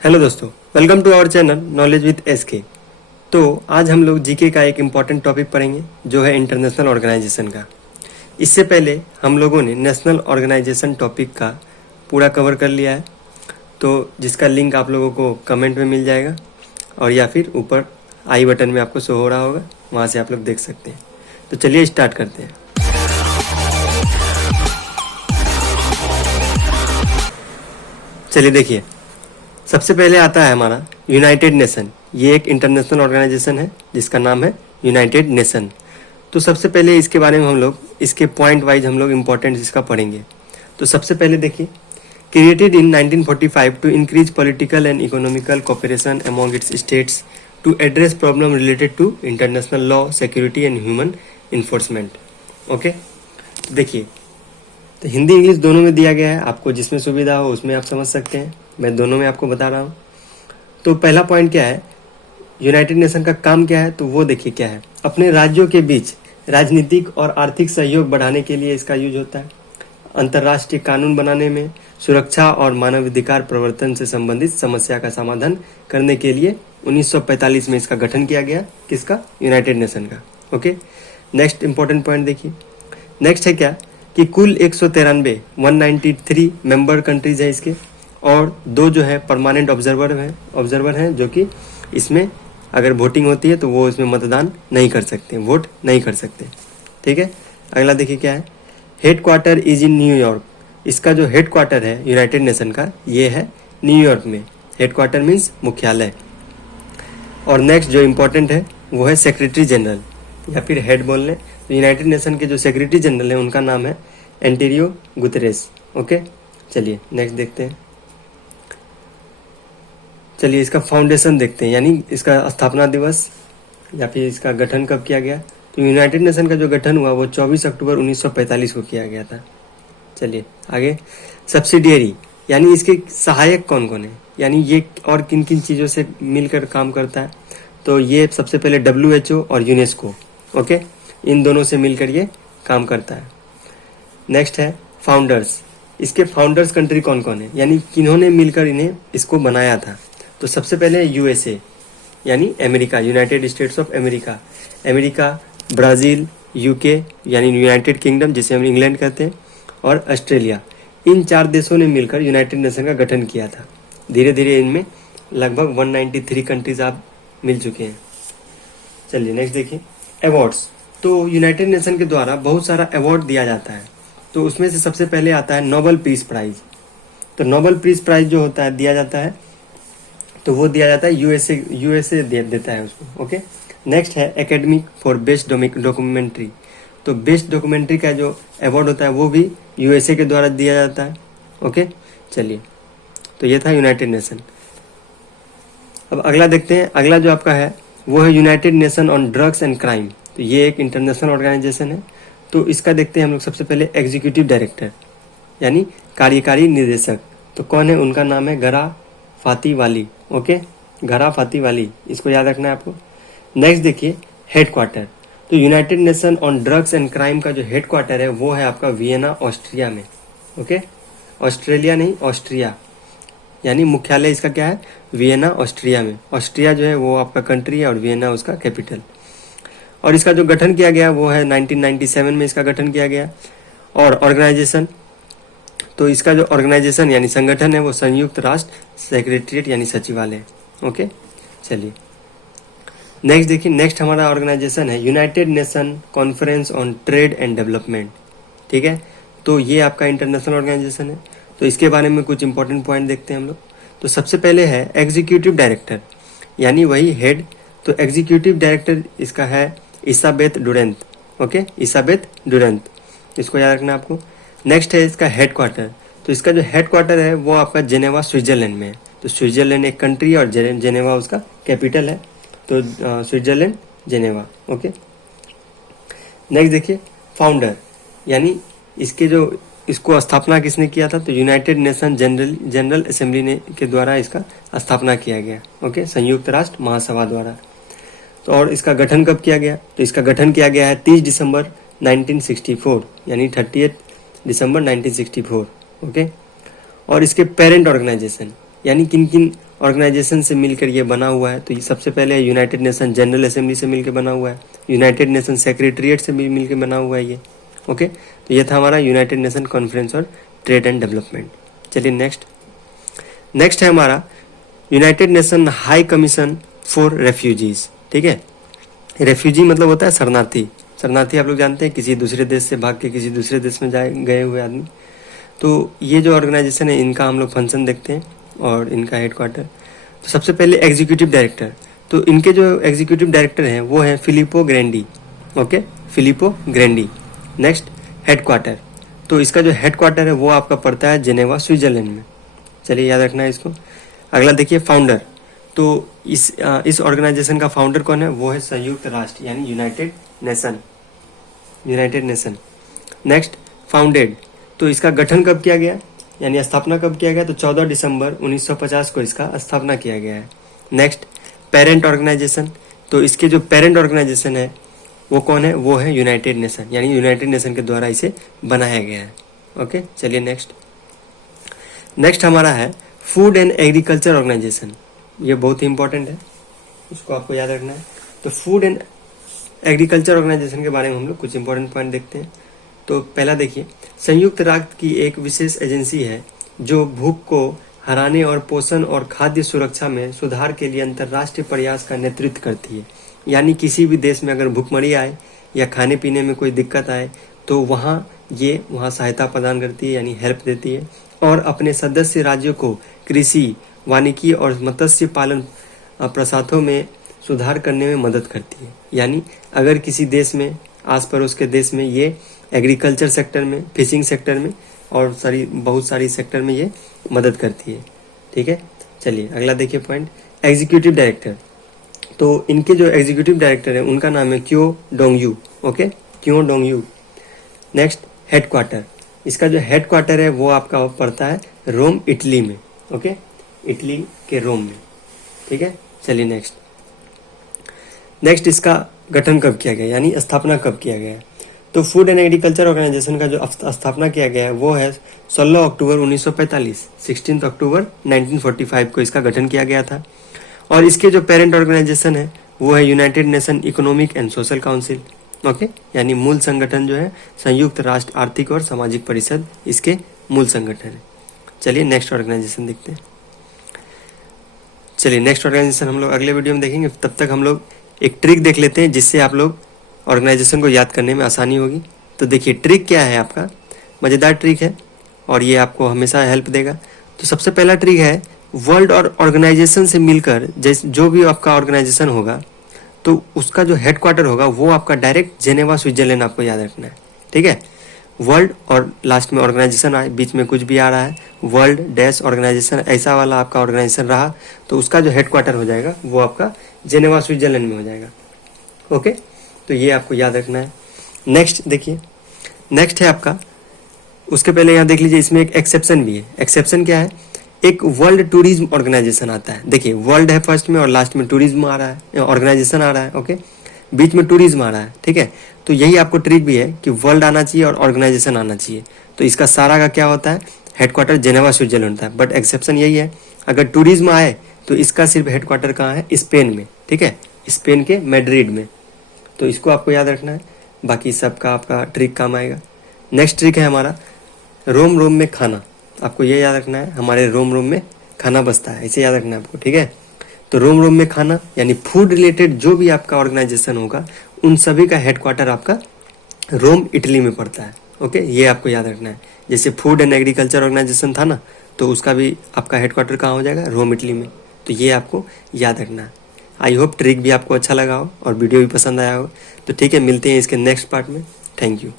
Hello दोस्तों, welcome to our channel knowledge with SK. तो आज हम लोग जीके का एक इम्पॉर्टेंट टॉपिक पढ़ेंगे जो है इंटरनेशनल ऑर्गेनाइजेशन का। इससे पहले हम लोगों ने नेशनल ऑर्गेनाइजेशन टॉपिक का पूरा कवर कर लिया है, तो जिसका लिंक आप लोगों को कमेंट में मिल जाएगा और या फिर ऊपर आई बटन में आपको शो हो रहा होगा, वहाँ से आप लोग देख सकते हैं। तो चलिए स्टार्ट करते हैं। चलिए देखिए, सबसे पहले आता है हमारा यूनाइटेड नेशन। ये एक इंटरनेशनल ऑर्गेनाइजेशन है जिसका नाम है यूनाइटेड नेशन। तो सबसे पहले इसके बारे में हम लोग इसके पॉइंट वाइज हम लोग इम्पोर्टेंस इसका पढ़ेंगे। तो सबसे पहले देखिए, created in 1945 to increase political and economical cooperation among its states to address problem related to international law, security and human enforcement. Okay, देखिए, तो हिंदी इंग्लिश दोनों में दिया गया है, आपको जिसमें सुविधा हो उसमें आप समझ सकते हैं। मैं दोनों में आपको बता रहा हूँ। तो पहला पॉइंट क्या है, यूनाइटेड नेशन का काम क्या है, तो वो देखिए क्या है। अपने राज्यों के बीच राजनीतिक और आर्थिक सहयोग बढ़ाने के लिए इसका यूज होता है। अंतर्राष्ट्रीय कानून बनाने में, सुरक्षा और मानवाधिकार प्रवर्तन से संबंधित समस्या का समाधान करने के लिए 1945 में इसका गठन किया गया। किसका? यूनाइटेड नेशन का। ओके, नेक्स्ट इंपॉर्टेंट पॉइंट देखिए। नेक्स्ट है क्या कि कुल 193 मेंबर कंट्रीज है इसके, और 2 जो है परमानेंट ऑब्जर्वर हैं जो कि इसमें अगर वोटिंग होती है तो वो इसमें मतदान नहीं कर सकते, वोट नहीं कर सकते। ठीक है, अगला देखिए क्या है। Head quarter is in New York. इसका जो हेड क्वार्टर है यूनाइटेड नेशन का, ये है न्यूयॉर्क में। हेड क्वार्टर मीन्स मुख्यालय। और नेक्स्ट जो इम्पोर्टेंट है वो है सेक्रेटरी जनरल या फिर हेड बोल लें। तो यूनाइटेड नेशन के जो सेक्रेटरी जनरल है उनका नाम है एंटोनियो गुतेरेस। ओके, चलिए नेक्स्ट देखते हैं। चलिए इसका फाउंडेशन देखते हैं, यानी इसका स्थापना दिवस या फिर इसका गठन कब किया गया। तो यूनाइटेड नेशन का जो गठन हुआ वो 24 अक्टूबर 1945 को किया गया था। चलिए आगे, सब्सिडियरी यानी इसके सहायक कौन कौन है, यानी ये और किन किन चीज़ों से मिलकर काम करता है। तो ये सबसे पहले WHO और यूनेस्को। ओके, इन दोनों से मिलकर ये काम करता है। नेक्स्ट है फाउंडर्स। इसके फाउंडर्स कंट्री कौन कौन है, यानी किन्होंने मिलकर इन्हें इसको बनाया था। तो सबसे पहले USA यानी America, United states of America, Brazil, UK यानी यूनाइटेड किंगडम जिसे हम इंग्लैंड कहते हैं, और ऑस्ट्रेलिया। इन 4 देशों ने मिलकर यूनाइटेड नेशन का गठन किया था। धीरे धीरे इनमें लगभग 193 कंट्रीज आप मिल चुके हैं। चलिए नेक्स्ट देखिए, अवार्ड्स। तो यूनाइटेड नेशन के द्वारा बहुत सारा अवार्ड दिया जाता है। तो उसमें से सबसे पहले आता है नोबेल पीस प्राइज। तो नोबेल पीस प्राइज जो होता है दिया जाता है, तो वो दिया जाता है यूएसए देता है उसको। ओके, नेक्स्ट है एकेडमिक फॉर बेस्ट डॉक्यूमेंट्री। तो बेस्ट डॉक्यूमेंट्री का जो अवार्ड होता है वो भी USA के द्वारा दिया जाता है। ओके, चलिए, तो ये था यूनाइटेड नेशन। अब अगला देखते हैं। अगला जो आपका है वो है United nation on drugs and crime. तो ये एक इंटरनेशनल ऑर्गेनाइजेशन है। तो इसका देखते हैं हम लोग सबसे पहले एग्जीक्यूटिव डायरेक्टर यानी कार्यकारी निर्देशक। तो कौन है, उनका नाम है गरा फाती वाली। ओके, गरा फाती वाली, इसको याद रखना है आपको। नेक्स्ट देखिए हेड क्वार्टर। तो United nation on drugs and crime का जो हेड क्वार्टर है वो है आपका वियना, ऑस्ट्रिया में। ओके, ऑस्ट्रेलिया नहीं, ऑस्ट्रिया, यानी मुख्यालय इसका क्या है, वियना, ऑस्ट्रिया में। ऑस्ट्रिया जो है वो आपका कंट्री है और वियना उसका कैपिटल। और इसका जो गठन किया गया वो है 1997 में इसका गठन किया गया। और ऑर्गेनाइजेशन, तो इसका जो ऑर्गेनाइजेशन यानी संगठन है वो संयुक्त राष्ट्र सेक्रेटरीट यानी सचिवालय। ओके, चलिए नेक्स्ट देखिए। नेक्स्ट हमारा ऑर्गेनाइजेशन है United nation conference on trade and development. ठीक है, तो ये आपका इंटरनेशनल ऑर्गेनाइजेशन है। तो इसके बारे में कुछ इंपॉर्टेंट पॉइंट देखते हैं हम लोग। तो सबसे पहले है एग्जीक्यूटिव डायरेक्टर यानी वही हेड। तो एग्जीक्यूटिव डायरेक्टर इसका है इसाबेथ डुरेंट। ओके, इसाबेथ डुरेंट, इसको याद रखना आपको। नेक्स्ट है इसका हेड क्वार्टर। तो इसका जो हेड क्वार्टर है वो आपका जेनेवा, स्विट्जरलैंड में है। तो स्विट्जरलैंड एक कंट्री है और जेनेवा उसका कैपिटल है। तो स्विट्जरलैंड, जेनेवा। ओके, नेक्स्ट देखिए फाउंडर यानी इसको स्थापना किसने किया था। तो यूनाइटेड नेशन जनरल असेंबली ने के द्वारा इसका स्थापना किया गया। ओके, संयुक्त राष्ट्र महासभा द्वारा। तो और इसका गठन कब किया गया। तो इसका गठन किया गया है 30 दिसंबर 1964 यानी 30 दिसंबर 1964। ओके, और इसके पेरेंट ऑर्गेनाइजेशन यानी किन किन ऑर्गेनाइजेशन से मिलकर ये बना हुआ है। तो ये सबसे पहले यूनाइटेड नेशन जनरल असेंबली से मिलकर बना हुआ है, यूनाइटेड नेशन सेक्रेटरीट से भी मिलकर बना हुआ है ये। ओके, तो ये था हमारा यूनाइटेड नेशन कॉन्फ्रेंस और ट्रेड एंड डेवलपमेंट। चलिए नेक्स्ट है हमारा United nation high commission for refugees. ठीक है, रेफ्यूजी मतलब होता है शरणार्थी। शरणार्थी आप लोग जानते हैं, किसी दूसरे देश से भाग के किसी दूसरे देश में गए हुए आदमी। तो ये जो ऑर्गेनाइजेशन है इनका हम लोग फंक्शन देखते हैं और इनका हेडक्वार्टर। तो सबसे पहले एग्जीक्यूटिव डायरेक्टर, तो इनके जो एग्जीक्यूटिव डायरेक्टर हैं वो हैं Filippo Grandi. Okay, Filippo Grandi. Next headquarter, तो इसका जो हेडक्वार्टर है वो आपका पड़ता है जेनेवा स्विट्जरलैंड में। चलिए याद रखना है इसको। अगला देखिए फाउंडर, तो इस ऑर्गेनाइजेशन का फाउंडर कौन है? वो है संयुक्त राष्ट्र यानी यूनाइटेड नेशन। नेक्स्ट फाउंडेड, तो इसका गठन कब किया गया यानी स्थापना कब किया गया? तो 14 दिसंबर 1950 को इसका स्थापना किया गया है। नेक्स्ट पेरेंट ऑर्गेनाइजेशन, तो इसके जो पेरेंट ऑर्गेनाइजेशन है वो कौन है? वो है यूनाइटेड नेशन यानी यूनाइटेड नेशन के द्वारा इसे बनाया गया है। ओके, चलिए नेक्स्ट हमारा है फूड एंड एग्रीकल्चर ऑर्गेनाइजेशन। ये बहुत ही इंपॉर्टेंट है, इसको आपको याद रखना है। तो फूड एंड एग्रीकल्चर ऑर्गेनाइजेशन के बारे में हम लोग कुछ इंपॉर्टेंट पॉइंट देखते हैं। तो पहला देखिए, संयुक्त राष्ट्र की एक विशेष एजेंसी है जो भूख को हराने और पोषण और खाद्य सुरक्षा में सुधार के लिए अंतर्राष्ट्रीय प्रयास का नेतृत्व करती है। यानी किसी भी देश में अगर भूखमरी आए या खाने पीने में कोई दिक्कत आए तो वहाँ सहायता प्रदान करती है यानी हेल्प देती है, और अपने सदस्य राज्यों को कृषि, वानिकी और मत्स्य पालन प्रसाथों में सुधार करने में मदद करती है। यानी अगर किसी देश में, आस पड़ोस के देश में ये एग्रीकल्चर सेक्टर में, फिशिंग सेक्टर में और बहुत सारी सेक्टर में ये मदद करती है। ठीक है, चलिए अगला देखिए पॉइंट, एग्जीक्यूटिव डायरेक्टर। तो इनके जो एग्जीक्यूटिव डायरेक्टर है उनका नाम है क्यो डोंग यू। ओके, क्यो डोंग यू। नेक्स्ट हेडक्वार्टर, इसका जो हेडक्वार्टर है वो आपका पड़ता है रोम, इटली में। ओके, इटली के रोम में। ठीक है, चलिए नेक्स्ट इसका गठन कब किया गया यानी स्थापना कब किया गया? तो फूड एंड एग्रीकल्चर ऑर्गेनाइजेशन का जो स्थापना किया गया है वो है 16 अक्टूबर 1945, 16 अक्टूबर 1945 को इसका गठन किया गया था। और इसके जो पेरेंट ऑर्गेनाइजेशन है वो है United nation economic and social council. Okay, यानी मूल संगठन जो है संयुक्त राष्ट्र आर्थिक और सामाजिक परिषद इसके मूल संगठन है। चलिए नेक्स्ट ऑर्गेनाइजेशन देखते हैं। चलिए नेक्स्ट ऑर्गेनाइजेशन हम लोग अगले वीडियो में देखेंगे। तब तक हम लोग एक ट्रिक देख लेते हैं जिससे आप लोग ऑर्गेनाइजेशन को याद करने में आसानी होगी। तो देखिए ट्रिक क्या है आपका, मज़ेदार ट्रिक है और ये आपको हमेशा हेल्प देगा। तो सबसे पहला ट्रिक है, वर्ल्ड और ऑर्गेनाइजेशन से मिलकर जैसे जो भी आपका ऑर्गेनाइजेशन होगा तो उसका जो हेडक्वार्टर होगा वो आपका डायरेक्ट जेनेवा स्विट्जरलैंड आपको याद रखना है। ठीक है, वर्ल्ड और लास्ट में ऑर्गेनाइजेशन आए, बीच में कुछ भी आ रहा है, वर्ल्ड डैश ऑर्गेनाइजेशन ऐसा वाला आपका ऑर्गेनाइजेशन रहा तो उसका जो हेडक्वार्टर हो जाएगा वो आपका जेनेवा स्विट्जरलैंड में हो जाएगा। ओके, तो ये आपको याद रखना है। नेक्स्ट देखिए, नेक्स्ट है आपका, उसके पहले यहाँ देख लीजिए इसमें एक एक्सेप्शन भी है। एक्सेप्शन क्या है? एक वर्ल्ड टूरिज्म ऑर्गेनाइजेशन आता है। देखिए वर्ल्ड है फर्स्ट में और लास्ट में टूरिज्म आ रहा है, ऑर्गेनाइजेशन आ रहा है। ओके, बीच में टूरिज्म आ रहा है। ठीक है, तो यही आपको ट्रिक भी है कि वर्ल्ड आना चाहिए और ऑर्गेनाइजेशन आना चाहिए। तो इसका सारा का क्या होता है? हेडक्वार्टर जेनेवा स्विट्जरलैंड होता है। बट एक्सेप्शन यही है, अगर टूरिज्म आए तो इसका सिर्फ हेडक्वार्टर कहाँ है? स्पेन में। ठीक है, स्पेन के मैड्रिड में। तो इसको आपको याद रखना है, बाकी सबका आपका ट्रिक काम आएगा। नेक्स्ट ट्रिक है हमारा रोम में खाना। आपको ये याद रखना है, हमारे रोम में खाना बसता है, इसे याद रखना है आपको। ठीक है, तो रोम में खाना यानी फूड रिलेटेड जो भी आपका ऑर्गेनाइजेशन होगा उन सभी का हेडक्वार्टर आपका रोम, इटली में पड़ता है। ओके, ये आपको याद रखना है। जैसे फूड एंड एग्रीकल्चर ऑर्गेनाइजेशन था ना, तो उसका भी आपका हेडक्वार्टर कहाँ हो जाएगा? रोम, इटली में। तो ये आपको याद रखना है। आई होप ट्रिक भी आपको अच्छा लगा हो और वीडियो भी पसंद आया हो। तो ठीक है, मिलते हैं इसके नेक्स्ट पार्ट में। Thank you.